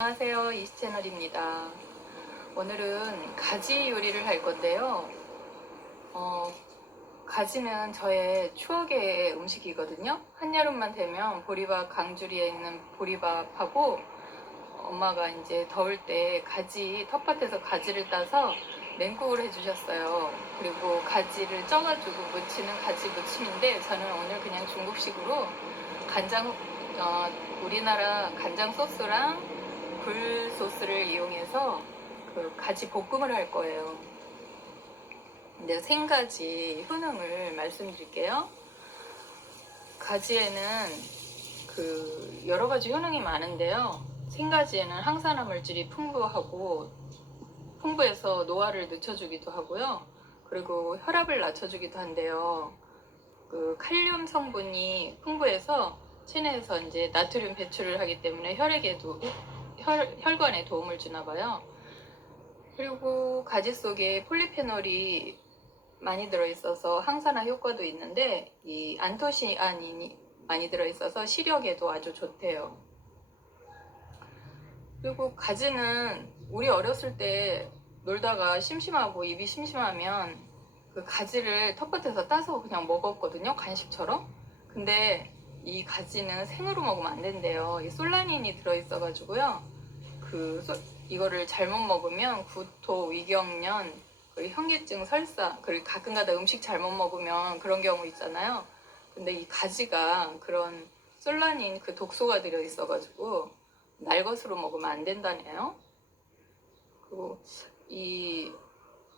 안녕하세요, 이시채널입니다. 오늘은 가지 요리를 할 건데요. 가지는 저의 추억의 음식이거든요. 한여름만 되면 보리밥, 강주리에 있는 보리밥하고 엄마가 이제 더울 때 텃밭에서 가지를 따서 냉국을 해주셨어요. 그리고 가지를 쪄가지고 무치는 가지 무침인데, 저는 오늘 그냥 중국식으로 간장, 우리나라 간장 소스랑 굴 소스를 이용해서 그 가지 볶음을 할 거예요. 근데 생가지 효능을 말씀드릴게요. 가지에는 여러 가지 효능이 많은데요. 생가지에는 항산화 물질이 풍부해서 노화를 늦춰주기도 하고요. 그리고 혈압을 낮춰주기도 한데요. 칼륨 성분이 풍부해서 체내에서 이제 나트륨 배출을 하기 때문에 혈관에 도움을 주나 봐요. 그리고 가지 속에 폴리페놀이 많이 들어있어서 항산화 효과도 있는데, 이 안토시아닌이 많이 들어있어서 시력에도 아주 좋대요. 그리고 가지는 우리 어렸을 때 놀다가 심심하고 입이 심심하면 그 가지를 텃밭에서 따서 그냥 먹었거든요, 간식처럼. 근데 이 가지는 생으로 먹으면 안 된대요. 이 솔라닌이 들어있어가지고요. 이거를 잘못 먹으면 구토, 위경련, 그리고 현기증, 설사, 그리고 가끔가다 음식 잘못 먹으면 그런 경우 있잖아요. 근데 이 가지가 그런 솔라닌 그 독소가 들어있어가지고 날것으로 먹으면 안 된다네요. 그리고 이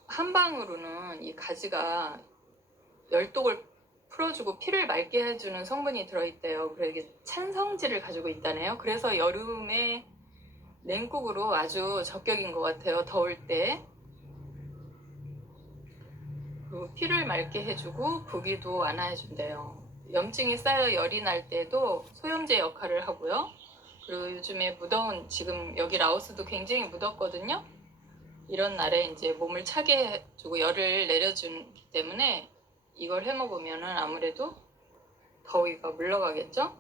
한방으로는 이 가지가 열독을 풀어주고 피를 맑게 해주는 성분이 들어있대요. 그래서 이게 찬성질을 가지고 있다네요. 그래서 여름에 냉국으로 아주 적격인 것 같아요. 더울 때. 그리고 피를 맑게 해주고 부기도 완화해준대요. 염증이 쌓여 열이 날 때도 소염제 역할을 하고요. 그리고 요즘에 지금 여기 라오스도 굉장히 묻었거든요. 이런 날에 이제 몸을 차게 해주고 열을 내려주기 때문에 이걸 해 먹으면 아무래도 더위가 물러가겠죠.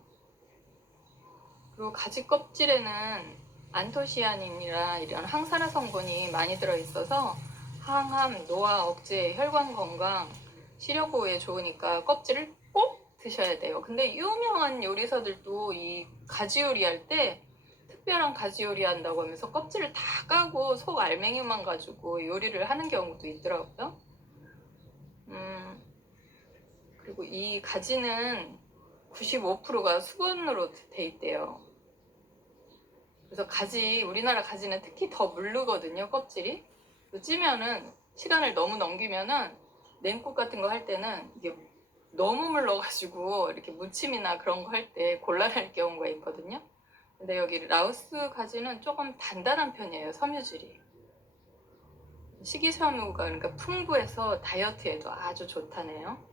그리고 가지 껍질에는 안토시아닌이나 이런 항산화 성분이 많이 들어있어서 항암, 노화 억제, 혈관 건강, 시력 보호에 좋으니까 껍질을 꼭 드셔야 돼요. 근데 유명한 요리사들도 이 가지 요리할 때 특별한 가지 요리 한다고 하면서 껍질을 다 까고 속 알맹이만 가지고 요리를 하는 경우도 있더라고요. 그리고 이 가지는 95%가 수분으로 돼 있대요. 그래서 우리나라 가지는 특히 더 물르거든요, 껍질이. 찌면은, 시간을 너무 넘기면은, 냉국 같은 거 할 때는 이게 너무 물러가지고, 이렇게 무침이나 그런 거 할 때 곤란할 경우가 있거든요. 근데 여기 라오스 가지는 조금 단단한 편이에요, 섬유질이. 식이섬유가 그러니까 풍부해서 다이어트에도 아주 좋다네요.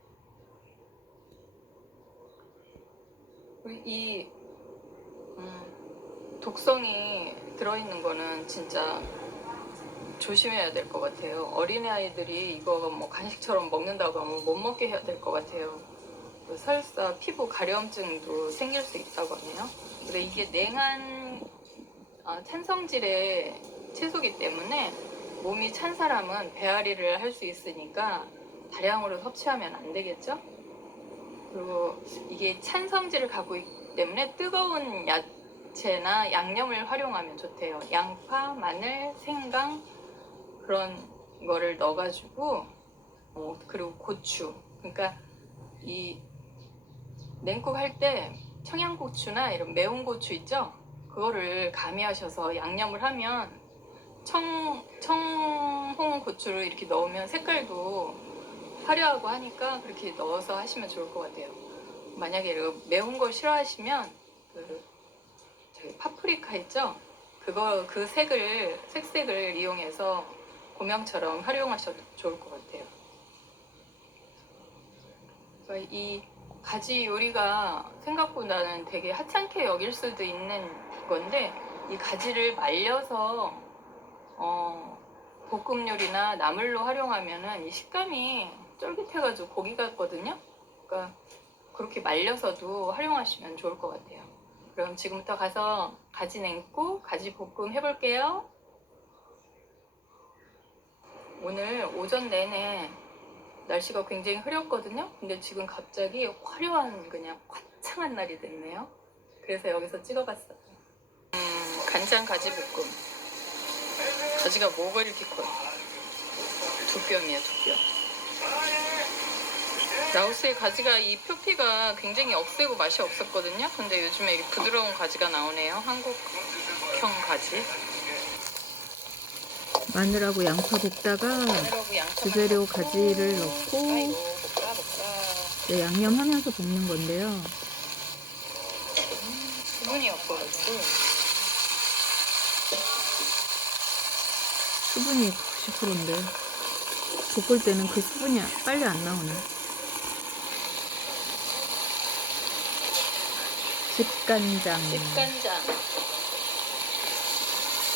이 독성이 들어있는 거는 진짜 조심해야 될 것 같아요. 어린아이들이 이거 뭐 간식처럼 먹는다고 하면 못 먹게 해야 될 것 같아요. 설사, 피부 가려움증도 생길 수 있다고 하네요. 근데 이게 냉한 찬성질의 채소기 때문에 몸이 찬 사람은 배앓이를 할 수 있으니까 다량으로 섭취하면 안 되겠죠? 그리고 이게 찬 성질을 갖고 있기 때문에 뜨거운 야채나 양념을 활용하면 좋대요. 양파, 마늘, 생강 그런 거를 넣어가지고 그리고 고추. 그러니까 이 냉국 할 때 청양고추나 이런 매운 고추 있죠? 그거를 가미하셔서 양념을 하면 청홍 고추를 이렇게 넣으면 색깔도 화려하고 하니까 그렇게 넣어서 하시면 좋을 것 같아요. 만약에 매운 걸 싫어하시면 저기 파프리카 있죠? 그 색색을 이용해서 고명처럼 활용하셔도 좋을 것 같아요. 그러니까 이 가지 요리가 생각보다는 되게 하찮게 여길 수도 있는 건데, 이 가지를 말려서 볶음 요리나 나물로 활용하면은 이 식감이 쫄깃해가지고 고기 같거든요. 그러니까 그렇게 말려서도 활용하시면 좋을 것 같아요. 그럼 지금부터 가서 가지 냉국, 가지 볶음 해볼게요. 오늘 오전 내내 날씨가 굉장히 흐렸거든요. 근데 지금 갑자기 화려한 그냥 화창한 날이 됐네요. 그래서 여기서 찍어봤어요. 간장 가지 볶음. 가지가 뭐가 이렇게 커요? 두 뼘이에요, 두 뼘. 라오스의 가지가 이 표피가 굉장히 억세고 맛이 없었거든요. 근데 요즘에 이 부드러운 가지가 나오네요. 한국형 가지. 마늘하고 양파 볶다가 마늘하고 양파 주재료 가지를 넣고 아이고 볶아. 네, 양념하면서 볶는 건데요. 수분이 없어가지고. 수분이 90%인데 볶을 때는 그 수분이 빨리 안 나오네. 집간장. 집간장,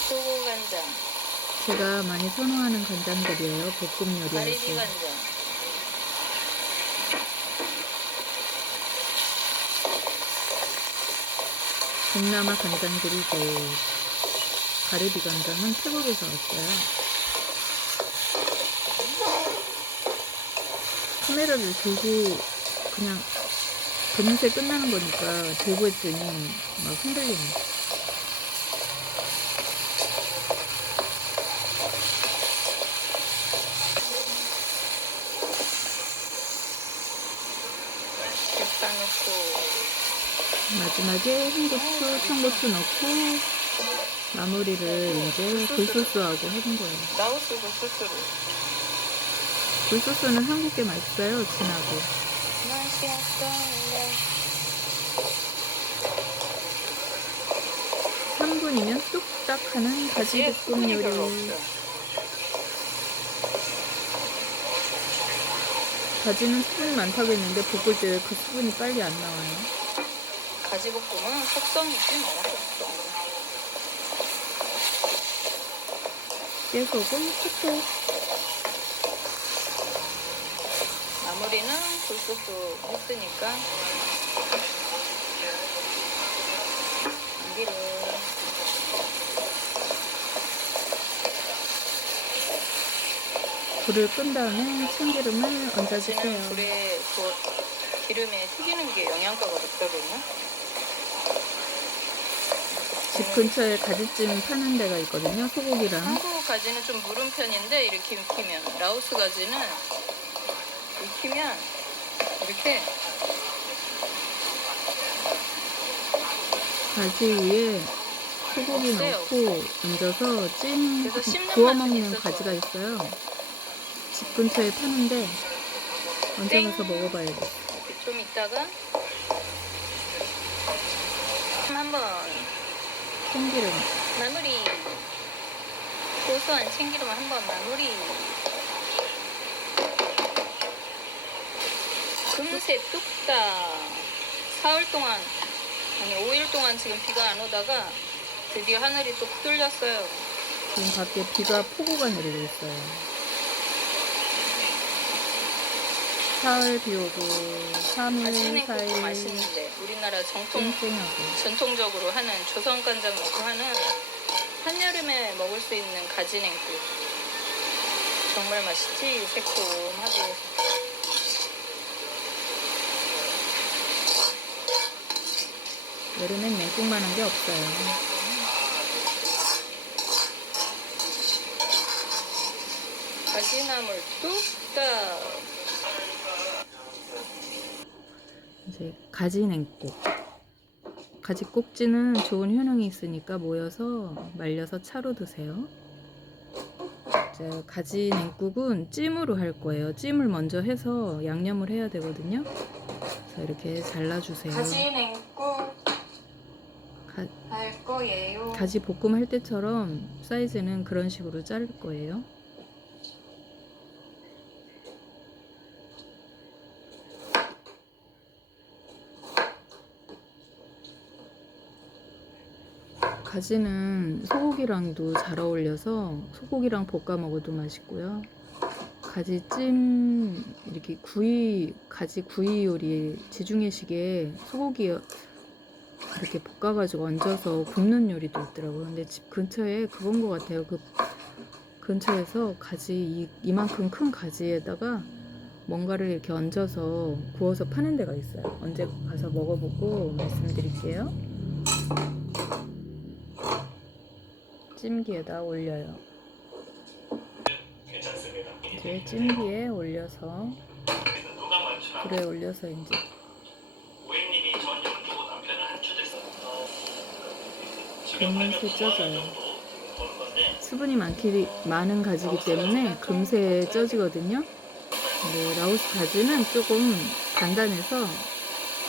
소고간장, 제가 많이 선호하는 간장들이에요. 볶음 요리할 가리비 때. 간장, 동남아 간장들이고 가리비 간장은 태국에서 왔어요. 카메라를 들고 그냥 금세 끝나는 거니까 들고 했더니 막 흔들리네. 대파 넣고 마지막에 홍고추, 청고추 넣고 마무리를 이제 굴소스하고 하는 거예요. 라오스 굴소스로. 굴소스는 한국 게 맛있어요. 진하고. 맛이 없었네. 3분이면 뚝딱 하는 가지 얘 볶음 수분이 별로 요리. 없어요. 가지는 수분이 많다고 했는데 볶을 때 그 수분이 빨리 안 나와요. 가지 볶음은 속성이지 뭐 속성. 깨소금, 톡톡. 마무리는 굴소스 했으니까 참기름. 불을 끈 다음에 참기름을 가지는 얹어주세요. 불에 기름에 튀기는 게 영양가가 높거든요. 집 근처에 가지찜 파는 데가 있거든요. 소고기랑. 한국 가지는 좀 무른 편인데 이렇게 익히면, 라오스 가지는 익히면 이렇게 가지 위에 소고기 없어요, 넣고 얹어서 찜 그래서 씹는 구워 맛은 먹는 있어서. 가지가 있어요. 집 근처에 파는데 언제 가서 먹어봐야 돼. 이렇게 좀 있다가 한번 참기름. 마무리. 고소한 참기름 한번 마무리. 금세 뚝딱. 4월 동안, 아니 5일 동안 지금 비가 안 오다가 드디어 하늘이 또 뚫렸어요. 지금 밖에 비가 폭우가 내리고 있어요. 사흘 비 오고 3일, 가지는 것도 4일 맛있는데 우리나라 쨍쨍하고. 전통적으로 하는 조선 간장 넣고 하는 한여름에 먹을 수 있는 가지 냉국 정말 맛있지. 새콤하고. 여름엔 냉국만한 게 없어요. 가지나물 뚝딱. 이제 가지 냉국. 가지 꼭지는 좋은 효능이 있으니까 모여서 말려서 차로 드세요. 이제 가지 냉국은 찜으로 할 거예요. 찜을 먼저 해서 양념을 해야 되거든요. 그래서 이렇게 잘라주세요. 가지 냉국 할 거예요. 가지 볶음 할 때처럼 사이즈는 그런 식으로 자를 거예요. 가지는 소고기랑도 잘 어울려서 소고기랑 볶아 먹어도 맛있고요. 가지찜 이렇게 가지 구이 요리 지중해식의 소고기 이렇게 볶아가지고 얹어서 굽는 요리도 있더라고요. 근데 집 근처에 그건 것 같아요. 그 근처에서 가지 이만큼 큰 가지에다가 뭔가를 이렇게 얹어서 구워서 파는 데가 있어요. 언제 가서 먹어보고 말씀드릴게요. 찜기에다 올려요. 이제 찜기에 올려서 불에 올려서 이제 금세 쪄져요. 수분이 많은 가지기 때문에 금세 쪄지거든요. 근데 라오스 가지는 조금 단단해서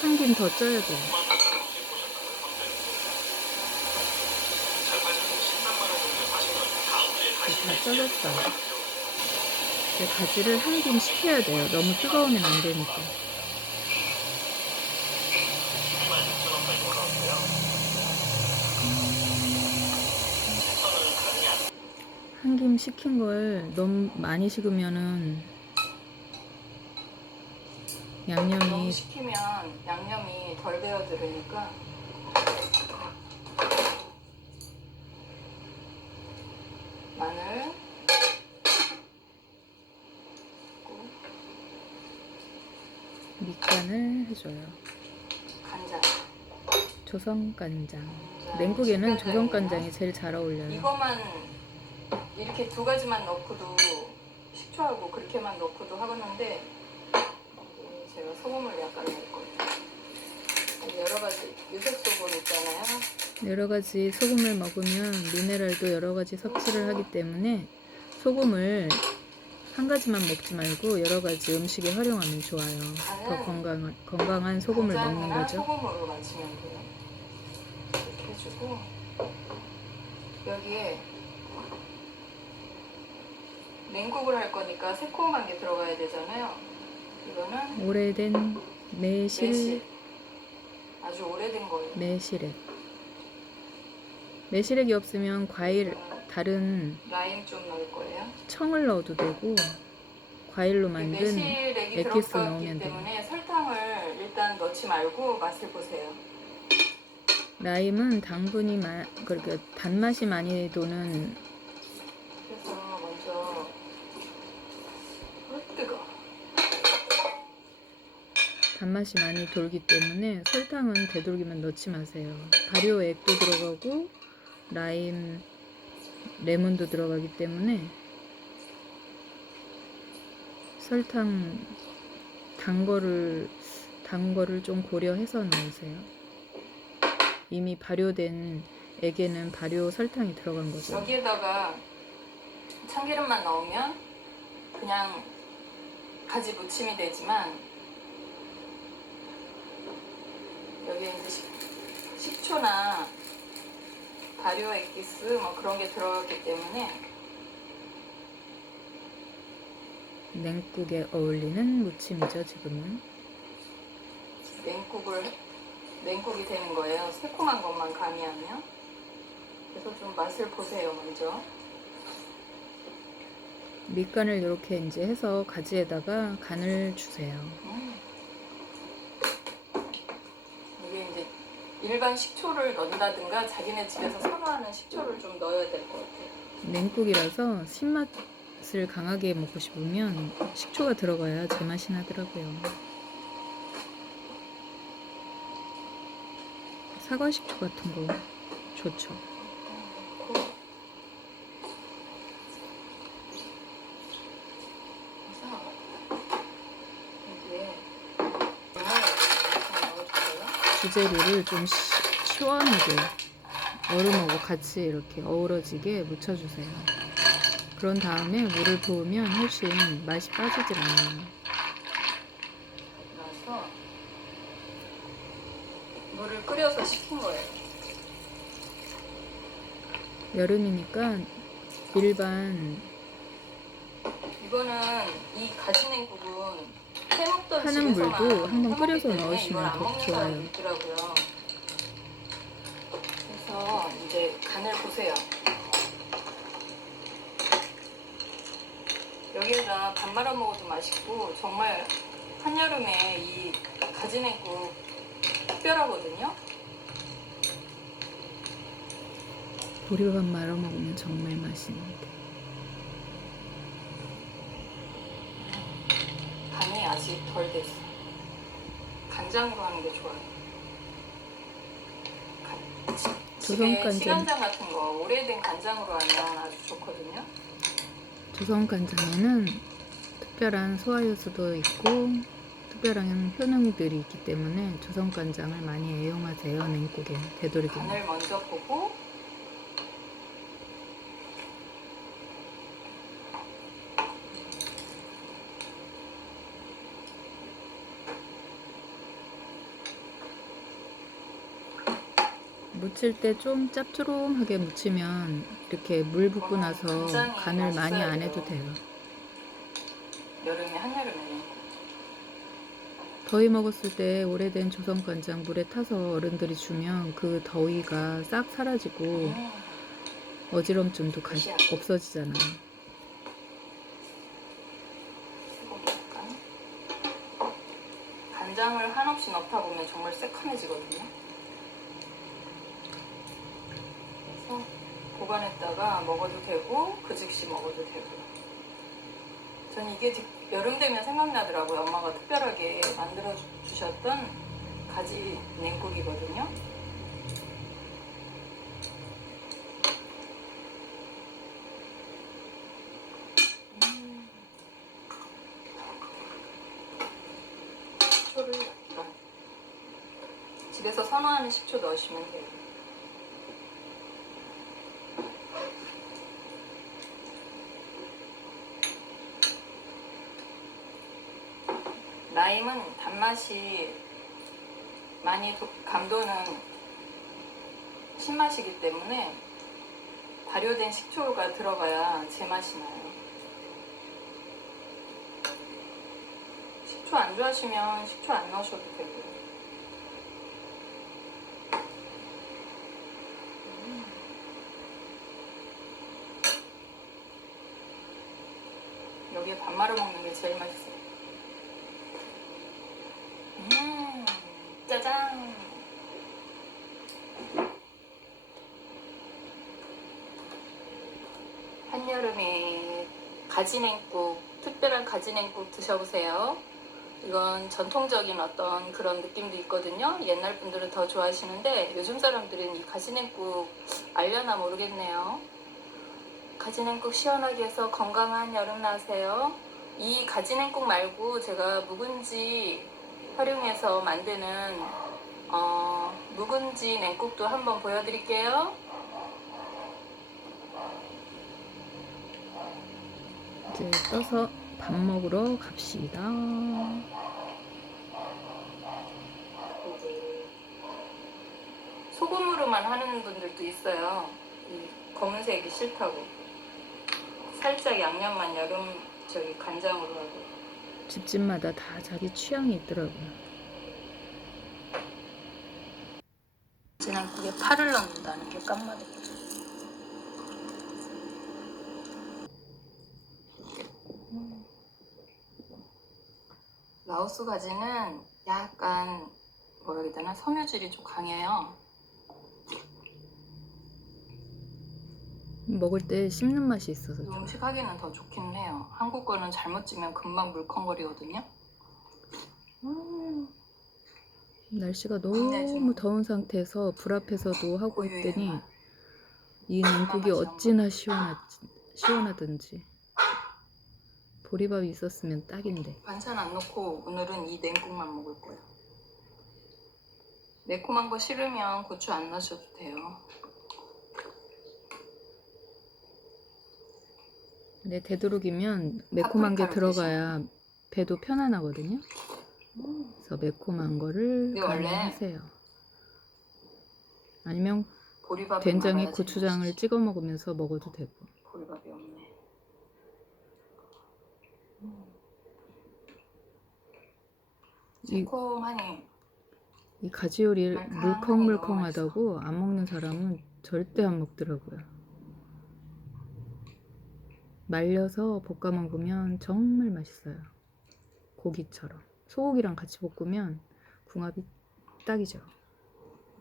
한 김 더 쪄야 돼요. 다 쪄졌어요. 이제 가지를 한 김 식혀야 돼요. 너무 뜨거우면 안 되니까. 한 김 식힌 걸 너무 많이 식으면은 너무 양념이 식히면 양념이 덜 배어 들으니까 마늘, 밑간을 해줘요. 간장. 조선간장. 냉국에는 조선간장이 제일 잘 어울려요. 이거만 이렇게 두 가지만 넣고도 식초하고 그렇게만 넣고도 하겠는데 제가 소금을 약간 넣을 거예요. 여러 가지 유색 소금 있잖아요. 여러 가지 소금을 먹으면 미네랄도 여러 가지 섭취를 하기 때문에 소금을 한 가지만 먹지 말고 여러 가지 음식에 활용하면 좋아요. 더 건강한 소금을 먹는 거죠. 소금으로 마시면 돼요. 이렇게 해주고 여기에 냉국을 할 거니까 새콤한 게 들어가야 되잖아요. 이거는 오래된 매실, 아주 오래된 거예요. 매실액. 매실액이 없으면 과일 다른 라임 좀 넣을 거예요. 청을 넣어도 되고 과일로 만든 매실액이 액기스 들어갔기 넣으면 돼요. 때문에 설탕을 일단 넣지 말고 맛을 보세요. 라임은 당분이 그렇게 단맛이 많이 도는. 그래서 먼저 뜨거. 단맛이 많이 돌기 때문에 설탕은 되도록이면 넣지 마세요. 발효액도 들어가고 라임, 레몬도 들어가기 때문에 설탕 단 거를 좀 고려해서 넣으세요. 이미 발효된 액에는 발효 설탕이 들어간 거죠. 여기에다가 참기름만 넣으면 그냥 가지 무침이 되지만 여기에 이제 식초나 발효 액기스 뭐 그런 게 들어갔기 때문에 냉국에 어울리는 무침이죠. 지금은 냉국이 되는 거예요. 새콤한 것만 가미하면. 그래서 좀 맛을 보세요. 먼저 밑간을 이렇게 이제 해서 가지에다가 간을 주세요. 이게 이제 일반 식초를 넣는다든가 자기네 집에서 선호하는 식초를 좀 넣어야 될 것 같아요. 냉국이라서 신맛을 강하게 먹고 싶으면 식초가 들어가야 제맛이 나더라고요. 사과 식초 같은 거 좋죠. 주재료를 좀 시원하게 얼음하고 같이 이렇게 어우러지게 묻혀주세요. 그런 다음에 물을 부으면 훨씬 맛이 빠지질 않아요. 그래서 물을 끓여서 식힌 거예요. 여름이니까 일반 이거는 이 가지냉국은 해먹던 하는 집에서만 물도 한번 끓여서 해먹기 때문에 넣으시면 이걸 안 더 먹는 좋아요. 사람이 있더라고요. 그래서 이제 간을 보세요. 여기에다 밥 말아 먹어도 맛있고 정말 한여름에 이 가지냉국 특별하거든요. 보리밥 말아 먹으면 정말 맛있는데. 간이 아직 덜 됐어. 간장으로 하는 게 좋아요. 조선 집에 간장. 시간장 같은 거 오래된 간장으로 하면 아주 좋거든요. 조선 간장에는 특별한 소화효소도 있고 특별한 효능들이 있기 때문에 조선 간장을 많이 애용하세요. 냉국에 되도록이면. 간을 먼저 보고 무칠 때 좀 짭조름하게 무치면 이렇게 물 붓고 나서 간장이 간을 많이 안 맛있어야 해도 돼요. 여름에 한여름에는 더위 먹었을 때 오래된 조선 간장 물에 타서 어른들이 주면 그 더위가 싹 사라지고 어지럼증도 맛이야. 없어지잖아요. 소고기 약간 간장을 한없이 넣다 보면 정말 새카매지거든요. 그래서 보관했다가 먹어도 되고 그 즉시 먹어도 되고요. 전 이게 여름 되면 생각나더라고요. 엄마가 특별하게 만들어 주셨던 가지 냉국이거든요. 식초를 약간 집에서 선호하는 식초 넣으시면 돼요. 라임은 단맛이 많이 감도는 신맛이기 때문에 발효된 식초가 들어가야 제맛이 나요. 식초 안 좋아하시면 식초 안 넣으셔도 되고요. 여기에 밥 말아 먹는 게 제일 맛있어요. 짜잔! 한여름에 가지냉국, 특별한 가지냉국 드셔보세요. 이건 전통적인 어떤 그런 느낌도 있거든요. 옛날 분들은 더 좋아하시는데 요즘 사람들은 이 가지냉국 알려나 모르겠네요. 가지냉국 시원하게 해서 건강한 여름 나세요. 이 가지냉국 말고 제가 묵은지 활용해서 만드는 묵은지 냉국도 한번 보여드릴게요. 이제 떠서 밥 먹으러 갑시다. 소금으로만 하는 분들도 있어요. 이 검은색이 싫다고. 살짝 양념만 간장으로 하고. 집집마다 다 자기 취향이 있더라고요. 진한국에 파를 넣는다는 게 깜놀이에요. 라오스 가지는 약간 뭐라 해야 되나 섬유질이 좀 강해요. 먹을 때 씹는 맛이 있어서 좋아요. 음식 하기는 더 좋긴 해요. 한국 거는 잘못 찌면 금방 물컹거리거든요. 날씨가 국내 너무 좀 더운 상태에서 불 앞에서도 하고 고유의 있더니 맛. 이 냉국이 맛이 어찌나 시원하든지 보리밥이 있었으면 딱인데. 반찬 안 넣고 오늘은 이 냉국만 먹을 거예요. 매콤한 거 싫으면 고추 안 넣으셔도 돼요. 근데 되도록이면 매콤한 게 파프리카를 들어가야 배도 편안하거든요. 그래서 매콤한 거를 근데 원래 가능하세요. 아니면 보리밥을 된장에 말아야 고추장을 제맛이지. 찍어 먹으면서 먹어도 되고. 보리밥이 없네. 새콤하니 이 가지 요리 말캉하니 물컹물컹하다고 안 먹는 사람은 절대 안 먹더라고요. 말려서 볶아 먹으면 정말 맛있어요. 고기처럼. 소고기랑 같이 볶으면 궁합이 딱이죠.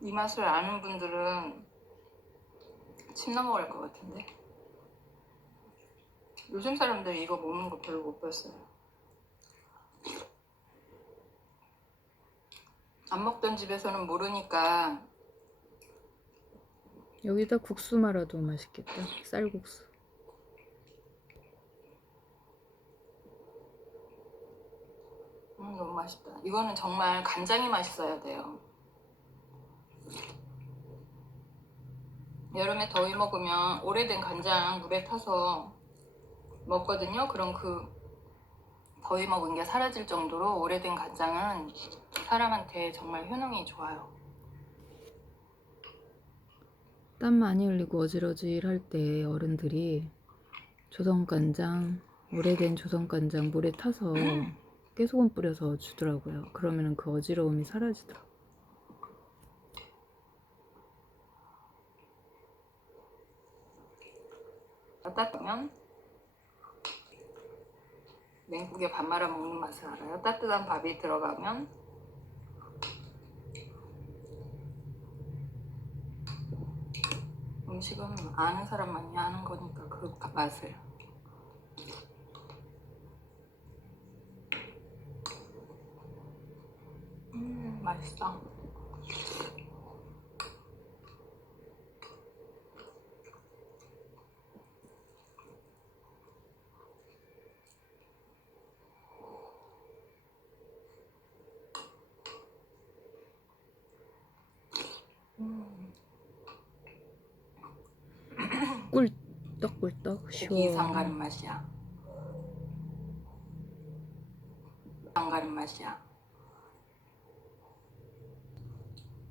이 맛을 아는 분들은 침 넘어갈 것 같은데. 요즘 사람들 이거 먹는 거 별로 못 봤어요. 안 먹던 집에서는 모르니까. 여기다 국수 말아도 맛있겠다. 쌀국수. 너무 맛있다. 이거는 정말 간장이 맛있어야 돼요. 여름에 더위 먹으면 오래된 간장 물에 타서 먹거든요. 그럼 그 더위 먹은 게 사라질 정도로 오래된 간장은 사람한테 정말 효능이 좋아요. 땀 많이 흘리고 어질어질할 때 어른들이 조선간장, 오래된 조선간장 물에 타서 깨소금 뿌려서 주더라고요. 그러면 그 어지러움이 사라지더라고요. 따뜻하면 냉국에 밥 말아 먹는 맛을 알아요. 따뜻한 밥이 들어가면 음식은 아는 사람만이 아는 거니까 그 맛을. 맛있어. 꿀떡꿀떡 고기 이상 가는 시원한. 맛이야. 안 가는 맛이야.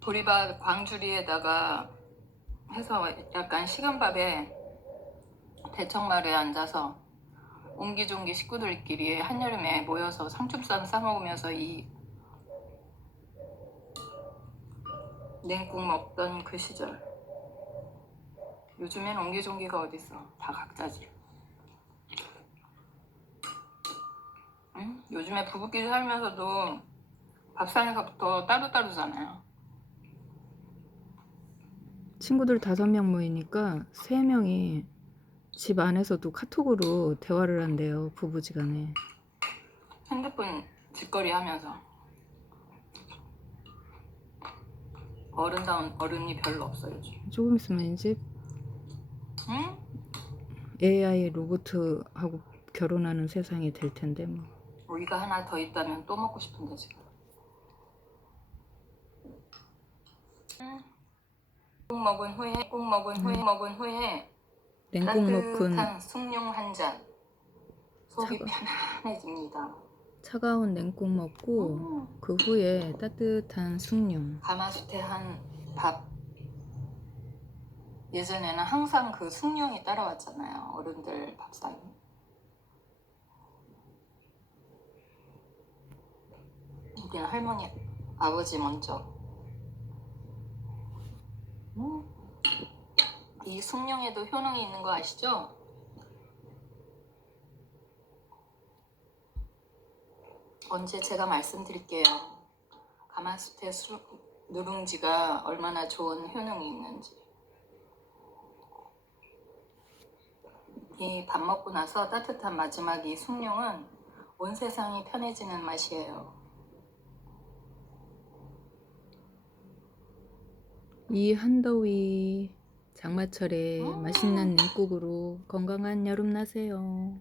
보리밥 광주리에다가 해서 약간 식은 밥에 대청마루에 앉아서 옹기종기 식구들끼리 한여름에 모여서 상추쌈 싸먹으면서 이 냉국 먹던 그 시절. 요즘엔 옹기종기가 어딨어. 다 각자지. 응? 요즘에 부부끼리 살면서도 밥상에서부터 따로따로잖아요. 친구들 5명 모이니까 3명이 집 안에서도 카톡으로 대화를 한대요. 부부지간에. 핸드폰 짓거리 하면서. 어른다운 어른이 별로 없어 요즘. 조금 있으면 이제 응? AI 로봇하고 결혼하는 세상이 될 텐데 뭐. 우리가 하나 더 있다면 또 먹고 싶은데 지금. 꼭 먹은 후에 냉국 먹은 따뜻한 숭늉 한 잔. 속이 편안해집니다. 차가운 냉국 먹고 그 후에 따뜻한 숭늉. 가마솥에 한 밥. 예전에는 항상 그 숭늉이 따라왔잖아요. 어른들 밥상에. 우리는 할머니, 아버지 먼저. 이 숭늉에도 효능이 있는 거 아시죠? 언제 제가 말씀드릴게요. 가마솥의 누룽지가 얼마나 좋은 효능이 있는지. 이 밥 먹고 나서 따뜻한 마지막 이 숭늉은 온 세상이 편해지는 맛이에요. 이 한더위 장마철에 맛있는 냉국으로 건강한 여름 나세요.